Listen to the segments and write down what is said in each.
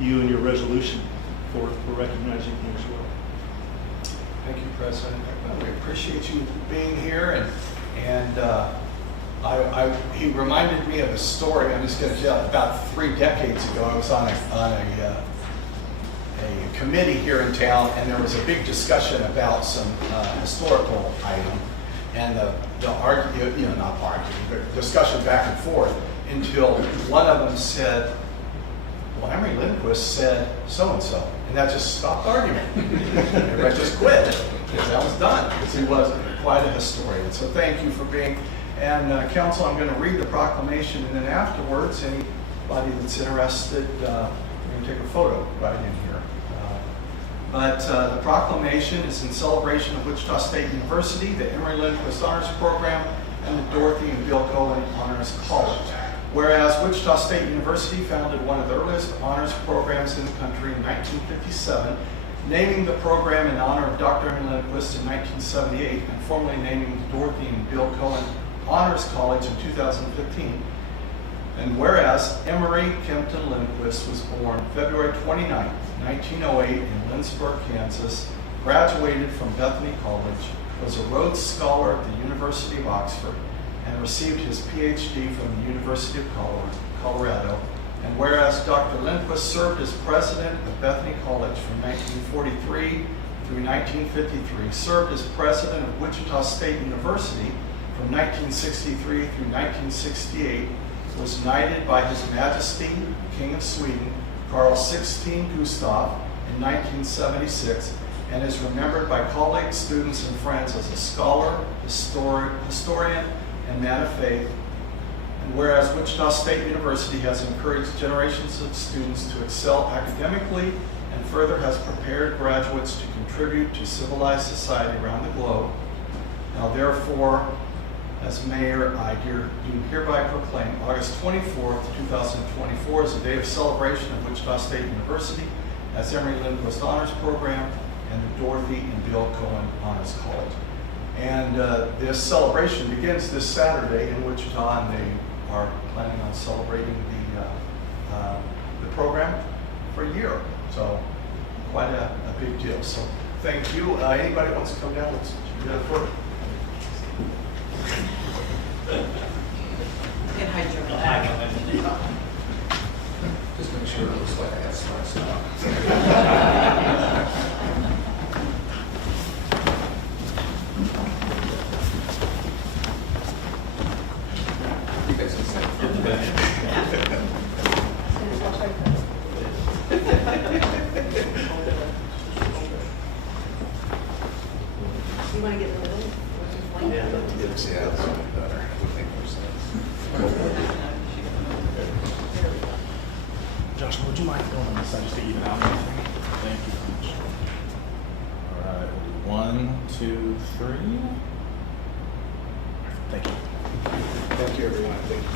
you and your resolution for recognizing him as well. Thank you, President. We appreciate you being here, and he reminded me of a story. I'm just going to tell. About 3 decades ago, I was on a committee here in town, and there was a big discussion about some historical item, and the discussion back and forth until one of them said, "Well, Emory Lindquist said so-and-so," and that just stopped the argument. Everybody just quit because that was done, because he was quite a historian. So thank you for being, and Council, I'm going to read the proclamation, and then afterwards, anybody that's interested, we're going to take a photo right in here. But the proclamation is in celebration of Wichita State University, the Emory Lindquist Honors Program, and the Dorothy and Bill Cohen Honors College. Whereas Wichita State University founded one of the earliest honors programs in the country in 1957, naming the program in honor of Dr. Emory Lindquist in 1978, and formally naming the Dorothy and Bill Cohen Honors College in 2015. And whereas Emory Kempton Lindquist was born February 29, 1908 in Lindsborg, Kansas, graduated from Bethany College, was a Rhodes Scholar at the University of Oxford, and received his PhD from the University of Colorado. And whereas Dr. Lindquist served as president of Bethany College from 1943 through 1953, served as president of Wichita State University from 1963 through 1968, was knighted by His Majesty, King of Sweden, Carl XVI Gustaf in 1976, and is remembered by colleagues, students, and friends as a scholar, historian, and man of faith. And whereas Wichita State University has encouraged generations of students to excel academically and further has prepared graduates to contribute to civilized society around the globe, now therefore, as mayor, I do hereby proclaim August 24th, 2024 as a day of celebration of Wichita State University as Emory Lindquist Honors Program and the Dorothy and Bill Cohen Honors College. And this celebration begins this Saturday in Wichita, and they are planning on celebrating the program for a year. So quite a big deal. So thank you. Anybody wants to come down? Let's do that for Can hide your Just make sure it looks like I have smart stuff. You guys can sit from the bench. You want to get in the middle? Yeah, that's better. It would make more sense. Josh, would you mind going on this side just to even out everything? Thank you so much. All right, we'll do 1, 2, 3. Thank you. Thank you, everyone. Thank you.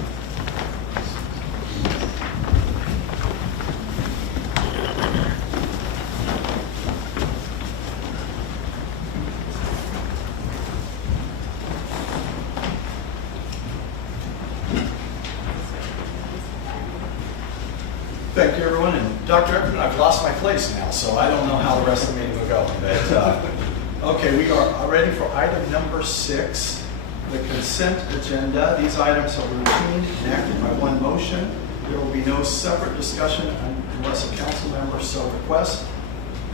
Thank you, everyone. And Dr. Epperton, I've lost my place now, so I don't know how the rest of the meeting will go. But, okay, we are ready for item number 6, the consent agenda. These items are routine, enacted by one motion. There will be no separate discussion unless a council member so requests.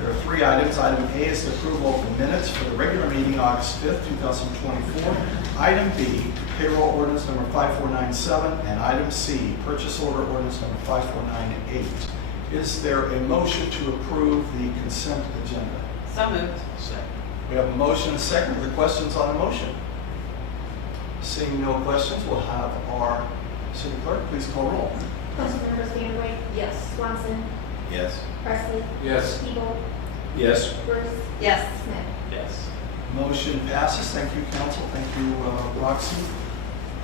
There are 3 items. Item A is the approval of the minutes for the regular meeting August 5th, 2024. Item B, payroll ordinance number 5497, and item C, purchase order ordinance number 5498. Is there a motion to approve the consent agenda? So moved. We have a motion and a second. Are there questions on the motion? Seeing no questions, we'll have our city clerk please call roll. Councilmembers Vanderway? Yes. Swanson? Yes. Presley? Yes. Siebel? Yes. Bruce? Yes. Smith? Yes. Motion passes. Thank you, council. Thank you, Roxy.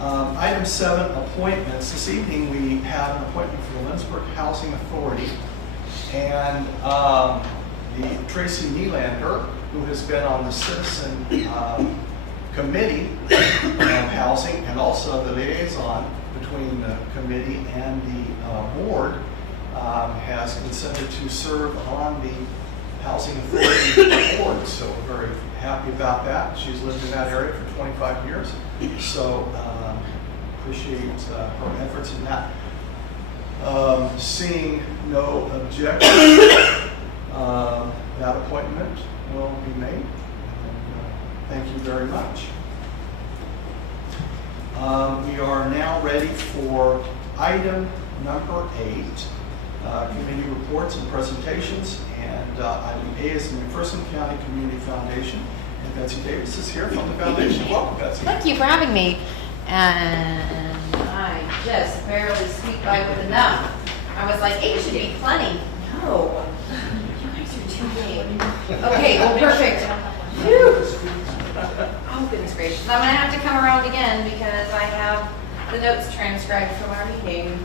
Item 7, appointments. This evening we have an appointment for the Lindsborg Housing Authority, and the Tracy Nylander, who has been on the citizen committee of housing and also the liaison between the committee and the board, has consented to serve on the Housing Authority Board, so we're very happy about that. She's lived in that area for 25 years, so appreciate her efforts in that. Seeing no objection, that appointment will be made. And, thank you very much. We are now ready for item number 8, committee reports and presentations. And item A is the McPherson County Community Foundation. And Betsy Davis is here from the foundation. Welcome, Betsy. Thank you for having me. And I just barely squeaked by with enough. I was like, 8 should be plenty. No. You guys are too big. Okay, well, perfect. Phew. Oh, goodness gracious. I'm going to have to come around again because I have the notes transcribed from our meeting.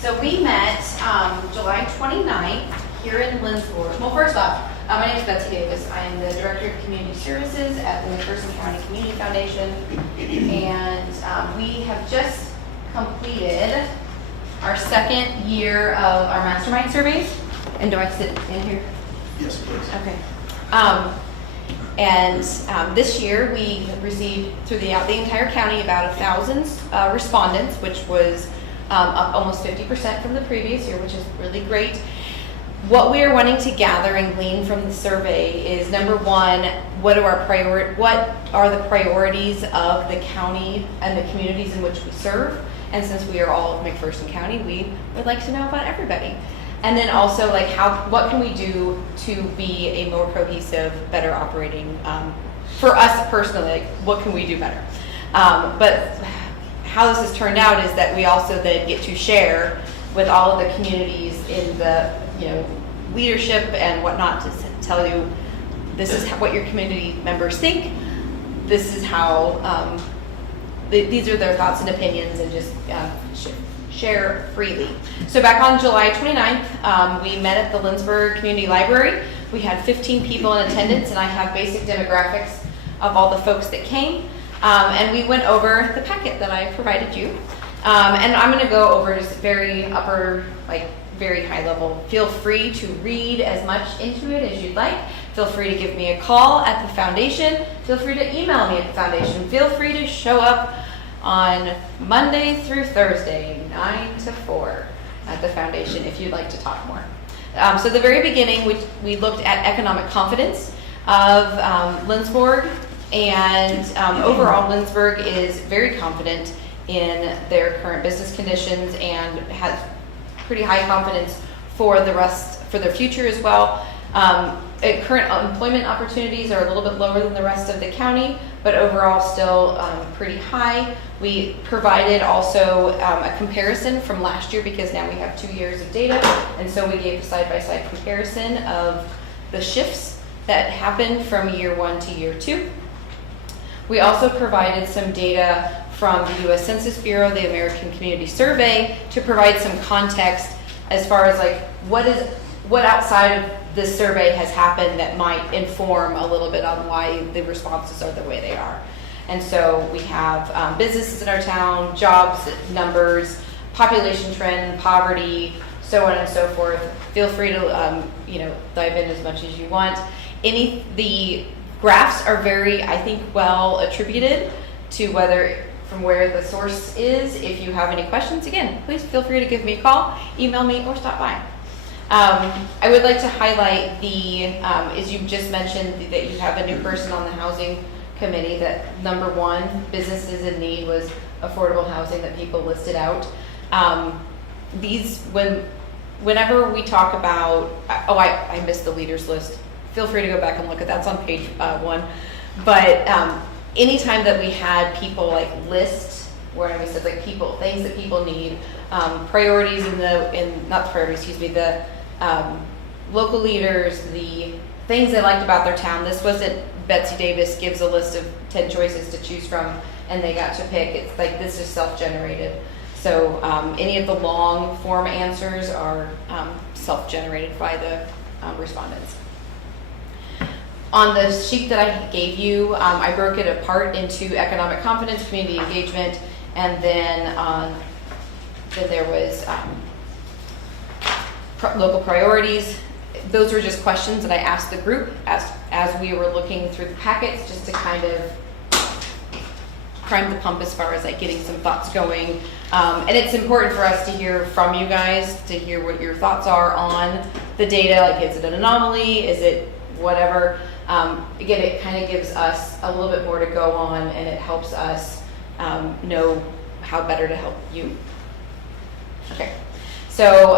So we met July 29th here in Lindsborg. Well, first off, my name is Betsy Davis. I am the Director of Community Services at the McPherson County Community Foundation. And we have just completed our second year of our mastermind surveys. And do I sit in here? Yes, please. Okay. This year we received throughout the entire county about 1,000 respondents, which was up almost 50% from the previous year, which is really great. What we are wanting to gather and glean from the survey is, number one, what are the priorities of the county and the communities in which we serve? And since we are all of McPherson County, we would like to know about everybody. And then also, like, what can we do to be a more cohesive, better operating, for us personally, like, what can we do better? But how this has turned out is that we also then get to share with all of the communities in the, leadership and whatnot to tell you, this is what your community members think. This is how, these are their thoughts and opinions, and just share freely. So back on July 29th, we met at the Lindsborg Community Library. We had 15 people in attendance, and I have basic demographics of all the folks that came. And we went over the packet that I provided you. And I'm going to go over just very very high level. Feel free to read as much into it as you'd like. Feel free to give me a call at the foundation. Feel free to email me at the foundation. Feel free to show up on Monday through Thursday, 9 to 4 at the foundation if you'd like to talk more. So at the very beginning, we looked at economic confidence of Lindsborg, and overall Lindsborg is very confident in their current business conditions and has pretty high confidence for their future as well. Current employment opportunities are a little bit lower than the rest of the county, but overall still pretty high. We provided also a comparison from last year because now we have 2 years of data, and so we gave a side-by-side comparison of the shifts that happened from year 1 to year 2. We also provided some data from the U.S. Census Bureau, the American Community Survey, to provide some context as far as what outside of this survey has happened that might inform a little bit on why the responses are the way they are. And so we have businesses in our town, jobs numbers, population trend, poverty, so on and so forth. Feel free to dive in as much as you want. The graphs are very, I think, well attributed to from where the source is. If you have any questions, again, please feel free to give me a call, email me, or stop by. I would like to highlight as you just mentioned, that you have a new person on the housing committee, that number one, businesses in need was affordable housing that people listed out. Whenever we talk about, I missed the leaders list. Feel free to go back and look at that. It's on page 1. But anytime that we had people list, where we said things that people need, priorities the local leaders, the things they liked about their town. This wasn't Betsy Davis gives a list of 10 choices to choose from and they got to pick. It's this is self-generated. So any of the long form answers are self-generated by the respondents. On the sheet that I gave you, I broke it apart into economic confidence, community engagement, and then then there was local priorities. Those were just questions that I asked the group as we were looking through the packets, just to kind of prime the pump as far as like getting some thoughts going. And it's important for us to hear from you guys, to hear what your thoughts are on the data. Like, is it an anomaly? Is it whatever? Again, it kind of gives us a little bit more to go on, and it helps us know how better to help you. Okay, so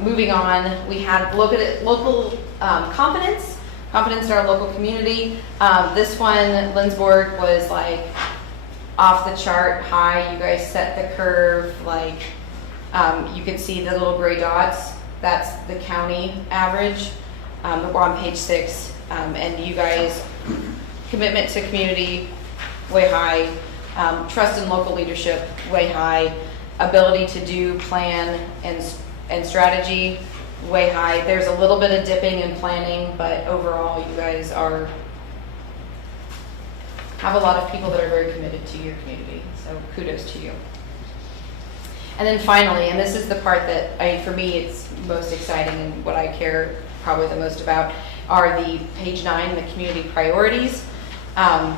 moving on, we had look at local confidence in our local community. This one, Lindsborg, was like off the chart high. You guys set the curve, like you can see the little gray dots. That's the county average. We're on page 6, and you guys, commitment to community, way high. Trust in local leadership, way high. Ability to do plan and strategy, way high. There's a little bit of dipping in planning, but overall you guys have a lot of people that are very committed to your community, so kudos to you. And then finally, and this is the part that for me it's most exciting and what I care probably the most about, are the page 9, the community priorities. And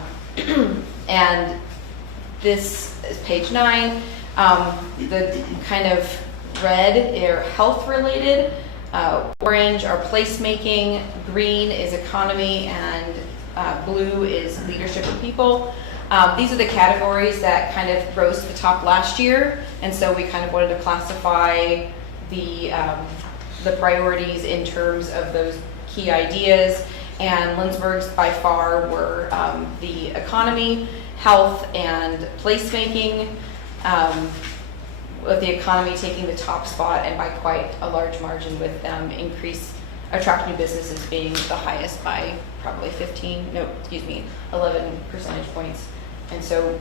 this is page 9. The kind of red are health related, orange are placemaking, green is economy, and blue is leadership of people. These are the categories that kind of rose to the top last year, and so we kind of wanted to classify the priorities in terms of those key ideas. And Lindsborg's by far were the economy, health, and placemaking, with the economy taking the top spot and by quite a large margin, with attract new businesses being the highest by probably 11 percentage points. And so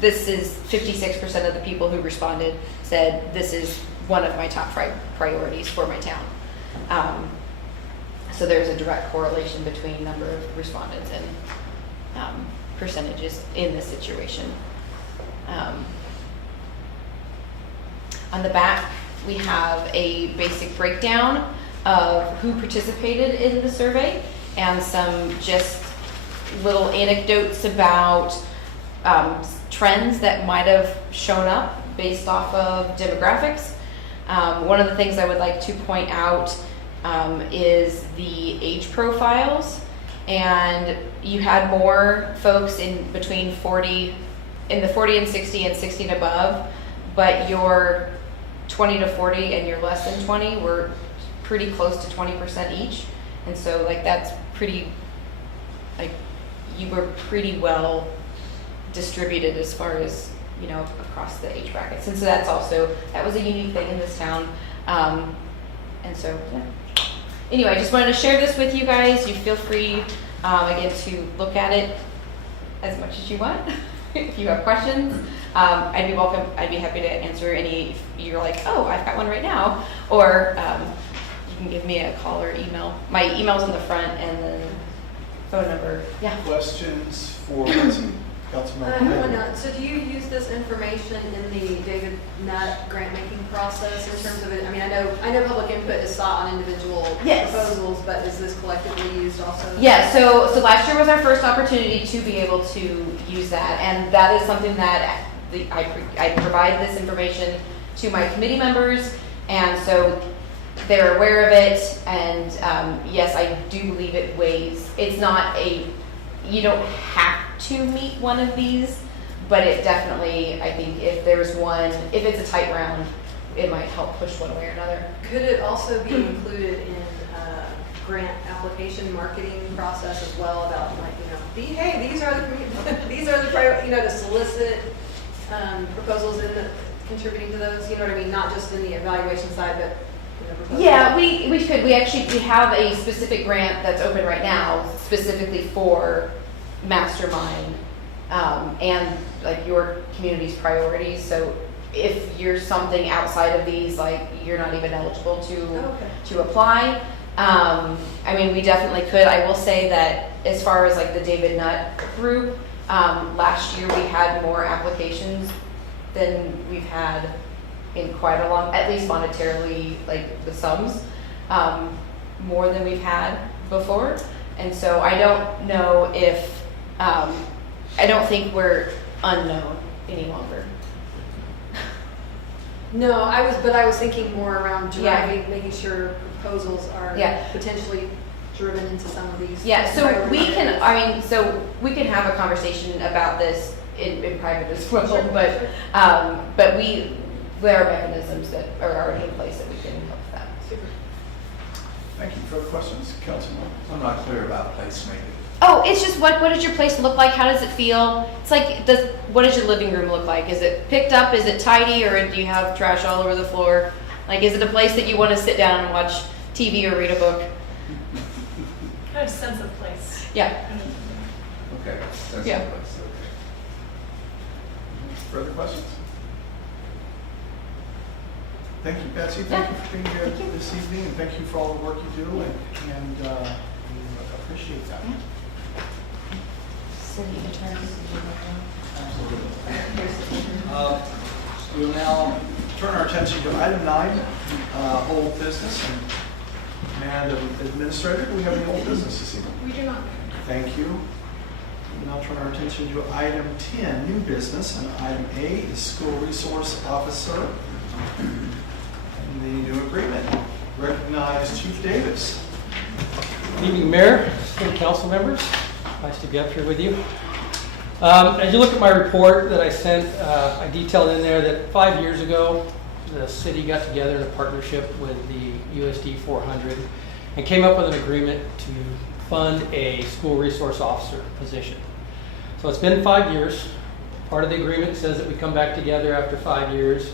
this is 56% of the people who responded said this is one of my top priorities for my town. So there's a direct correlation between number of respondents and percentages in this situation. On the back, we have a basic breakdown of who participated in the survey and some just little anecdotes about trends that might have shown up based off of demographics. One of the things I would like to point out is the age profiles, and you had more folks in between 40 and 60 and 60 and above, but your 20 to 40 and your less than 20 were pretty close to 20% each. And so like that's pretty, like you were pretty well distributed as far as, across the age brackets. And so that was a unique thing in this town. And so, yeah. Anyway, I just wanted to share this with you guys. You feel free, again, to look at it as much as you want. If you have questions, I'd be happy to answer any. If you're like, oh, I've got one right now, or you can give me a call or email. My email's on the front, and then phone number. Yeah. Questions for Councilmember? I have one note. So do you use this information in the David Nutt grant making process in terms of it? I mean, I know public input is sought on individual proposals, but is this collectively used also? Yeah. So last year was our first opportunity to be able to use that, and that is something that I provide this information to my committee members, and so they're aware of it. And yes, I do believe it weighs. It's not you don't have to meet one of these, but it definitely, I think if it's a tight round, it might help push one way or another. Could it also be included in grant application marketing process as well, about these are the to solicit proposals contributing to those, you know what I mean? Not just in the evaluation side, but proposals. Yeah, we could. We have a specific grant that's open right now specifically for Mastermind and like your community's priorities. So if you're something outside of these, like you're not even eligible to apply. I mean, we definitely could. I will say that as far as like the David Nutt group, last year we had more applications than we've had in quite a long, at least monetarily, like the sums, more than we've had before. And so I don't know if, I don't think we're unknown any longer. No, I was thinking more around Yeah. driving, making sure proposals are Yeah. potentially driven into some of these. Yeah, so priority we can, areas. I mean, so we can have a conversation about this in private as well, Sure, but, sure. but there are mechanisms that are already in place that we can help with that. Super. Thank you. Further questions, Councilman? I'm not clear about placemaking. Oh, it's just what does your place look like? How does it feel? It's like, what does your living room look like? Is it picked up? Is it tidy? Or do you have trash all over the floor? Like, is it a place that you want to sit down and watch TV or read a book? Kind of sense of place. Yeah. Okay. That's Yeah. okay. Further questions? Thank you, Betsy. Thank Yeah. you for being here Thank you. this evening, and thank you for all the work you do, and we appreciate that. City attorney. We will now turn our attention to item 9, old business. And Administrator, do we have any old business this evening? We do not. Thank you. We'll now turn our attention to item 10, new business, and item A is school resource officer and the new agreement. Recognize Chief Davis. Good evening, Mayor, City Council members. Nice to be up here with you. As you look at my report that I sent, I detailed in there that 5 years ago, the city got together in a partnership with the USD 400 and came up with an agreement to fund a school resource officer position. So it's been 5 years. Part of the agreement says that we come back together after 5 years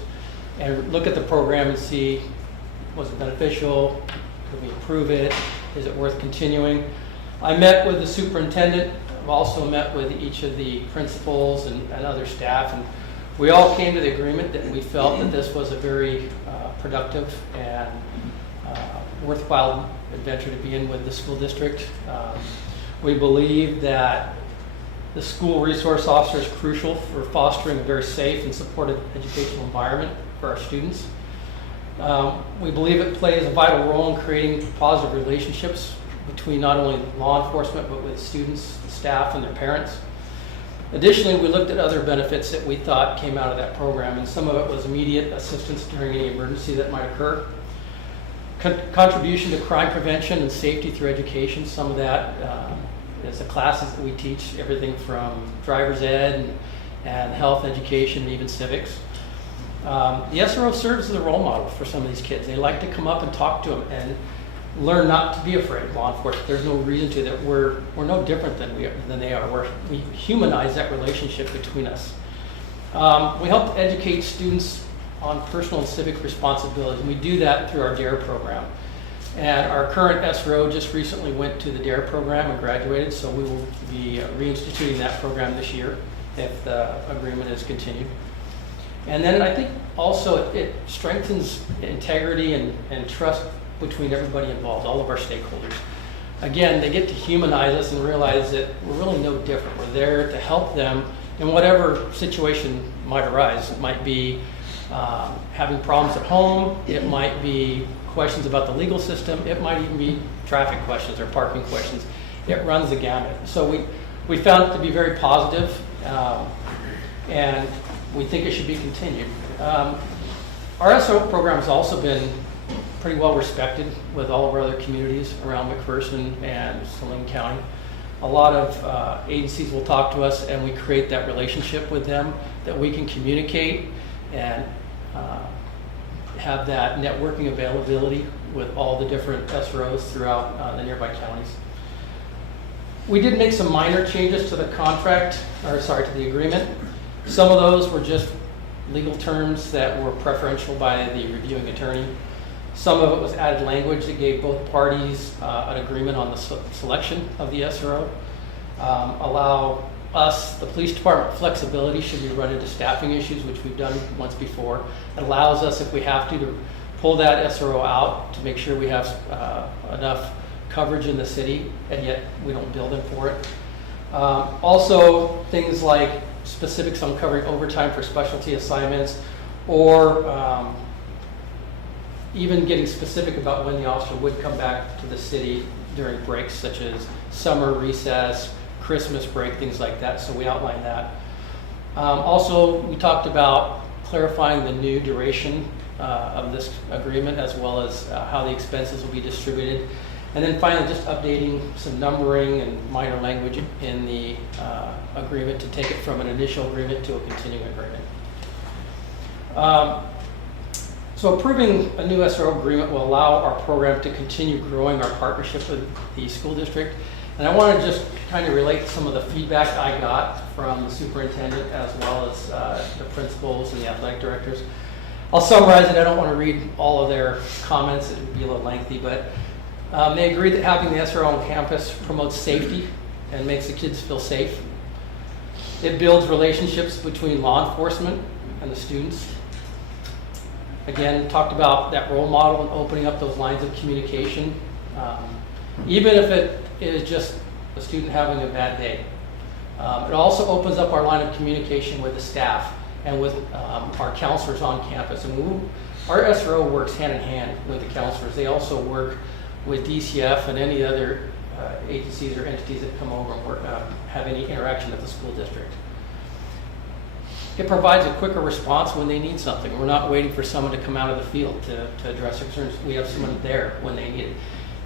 and look at the program and see, was it beneficial? Could we improve it? Is it worth continuing? I met with the superintendent. I've also met with each of the principals and other staff, and we all came to the agreement that we felt that this was a very productive and worthwhile adventure to be in with the school district. We believe that the school resource officer is crucial for fostering a very safe and supportive educational environment for our students. We believe it plays a vital role in creating positive relationships between not only law enforcement but with students, the staff, and their parents. Additionally, we looked at other benefits that we thought came out of that program, and some of it was immediate assistance during any emergency that might occur. Contribution to crime prevention and safety through education. Some of that is the classes that we teach, everything from driver's ed and health education and even civics. The SRO serves as a role model for some of these kids. They like to come up and talk to them and learn not to be afraid of law enforcement. There's no reason to. That we're no different than they are. We humanize that relationship between us. We help educate students on personal and civic responsibilities, and we do that through our DARE program. And our current SRO just recently went to the DARE program and graduated, so we will be reinstituting that program this year if the agreement is continued. And then I think also it strengthens integrity and trust between everybody involved, all of our stakeholders. Again, they get to humanize us and realize that we're really no different. We're there to help them in whatever situation might arise. It might be having problems at home. It might be questions about the legal system. It might even be traffic questions or parking questions. It runs the gamut. So we found it to be very positive, and we think it should be continued. Our SRO program has also been pretty well respected with all of our other communities around McPherson and Saline County. A lot of agencies will talk to us, and we create that relationship with them that we can communicate and have that networking availability with all the different SROs throughout the nearby counties. We did make some minor changes to the contract, or sorry, to the agreement. Some of those were just legal terms that were preferential by the reviewing attorney. Some of it was added language that gave both parties an agreement on the selection of the SRO. Allow us, the police department, flexibility should we run into staffing issues, which we've done once before. It allows us, if we have to pull that SRO out to make sure we have enough coverage in the city, and yet we don't bill them for it. Also, things like specifics on covering overtime for specialty assignments or even getting specific about when the officer would come back to the city during breaks such as summer recess, Christmas break, things like that. So we outlined that. Also, we talked about clarifying the new duration of this agreement, as well as how the expenses will be distributed. And then finally, just updating some numbering and minor language in the agreement to take it from an initial agreement to a continuing agreement. So approving a new SRO agreement will allow our program to continue growing our partnership with the school district. And I want to just kind of relate some of the feedback I got from the superintendent as well as the principals and the athletic directors. I'll summarize it. I don't want to read all of their comments. It would be a little lengthy, but they agree that having the SRO on campus promotes safety and makes the kids feel safe. It builds relationships between law enforcement and the students. Again, talked about that role model and opening up those lines of communication, even if it is just a student having a bad day. It also opens up our line of communication with the staff and with our counselors on campus. And our SRO works hand in hand with the counselors. They also work with DCF and any other agencies or entities that come over and have any interaction with the school district. It provides a quicker response when they need something. We're not waiting for someone to come out of the field to address their concerns. We have someone there when they need it.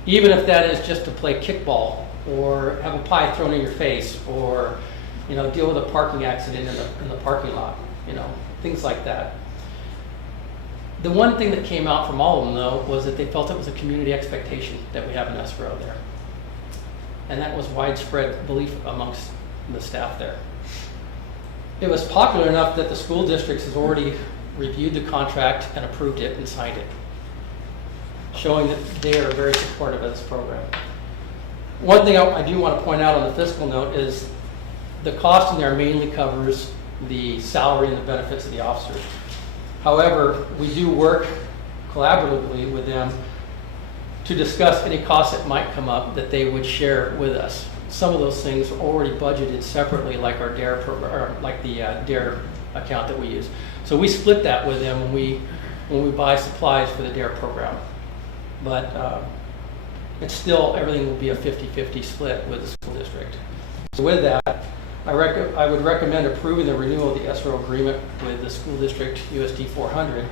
Even if that is just to play kickball or have a pie thrown in your face or, deal with a parking accident in the parking lot, things like that. The one thing that came out from all of them, though, was that they felt it was a community expectation that we have an SRO there. And that was widespread belief amongst the staff there. It was popular enough that the school districts has already reviewed the contract and approved it and signed it, showing that they are very supportive of this program. One thing I do want to point out on the fiscal note is the cost in there mainly covers the salary and the benefits of the officers. However, we do work collaboratively with them to discuss any costs that might come up that they would share with us. Some of those things are already budgeted separately, like our DARE program, like the DARE account that we use. So we split that with them when we buy supplies for the DARE program. But it's still, everything will be a 50-50 split with the school district. So with that, I would recommend approving the renewal of the SRO agreement with the school district USD 400.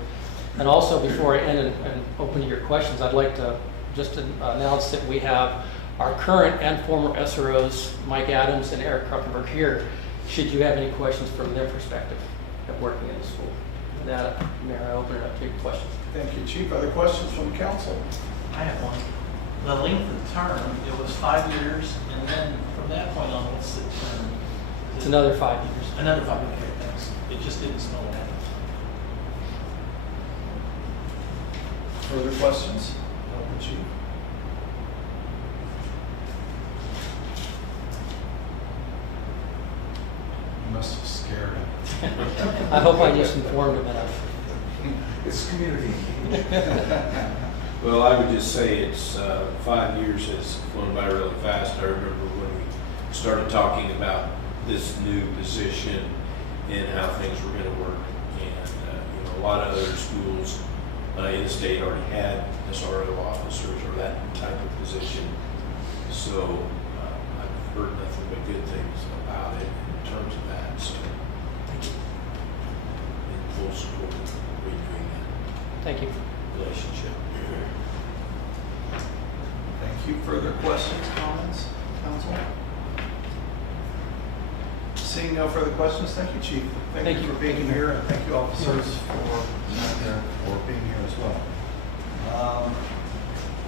And also, before I end and open to your questions, I'd like to just announce that we have our current and former SROs, Mike Adams and Eric Kruckenberg, here, should you have any questions from their perspective of working in the school. With that, Mayor, I open it up to your questions. Thank you, Chief. Other questions from the council? I have one. The length of the term, it was 5 years, and then from that point on, what's the term? It's another 5 years. Another 5 years, okay, thanks. It just didn't spell it out. Further questions? Chief? You must have scared him. I hope I just informed him enough. It's community. Well, I would just say it's 5 years has flown by really fast. I remember when we started talking about this new position and how things were going to work. And a lot of other schools in the state already had SRO officers or that type of position. So I've heard nothing but good things about it in terms of that. So in full support of renewing Thank you. that relationship. Thank you. Further questions, comments, council? Seeing no further questions, thank you, Chief. Thank you for being here, and thank you, officers, for being here as well.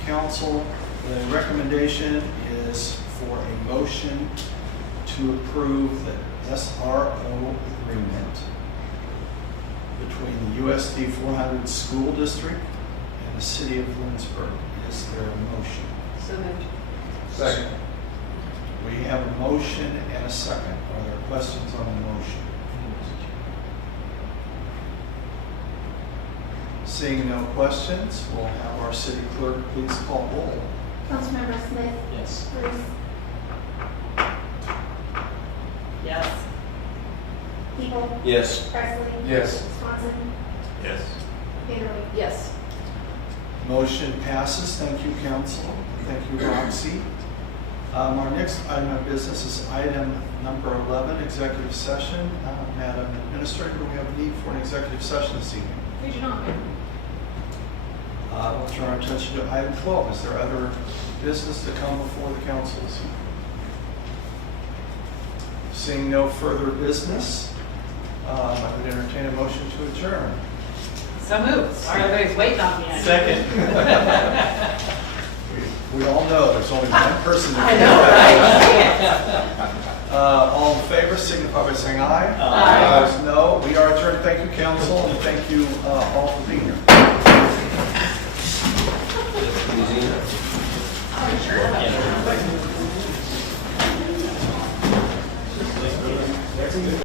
Council, the recommendation is for a motion to approve the SRO agreement between the USD 400 School District and the City of Lindsborg. Is there a motion? So moved. Second. We have a motion and a second. Are there questions on the motion? Seeing no questions, we'll have our city clerk please call roll. Councilmember Smith. Yes. Bruce. Yes. People. Yes. Presley. Yes. Swanson. Yes. Yes. Motion passes. Thank you, council. Thank you, Roxy. Our next item of business is item number 11, executive session. Madam Administrator, do we have a need for an executive session this evening? We do not. We'll turn our attention to item 12. Is there other business to come before the council this evening? Seeing no further business, I would entertain a motion to adjourn. So moved. Sorry, everybody's waiting on me. Second. We all know there's only one person that I can know, do that. All in favor, signify by saying aye. Aye. Opposed, no. We are adjourned. Thank you, council, and thank you all for being here.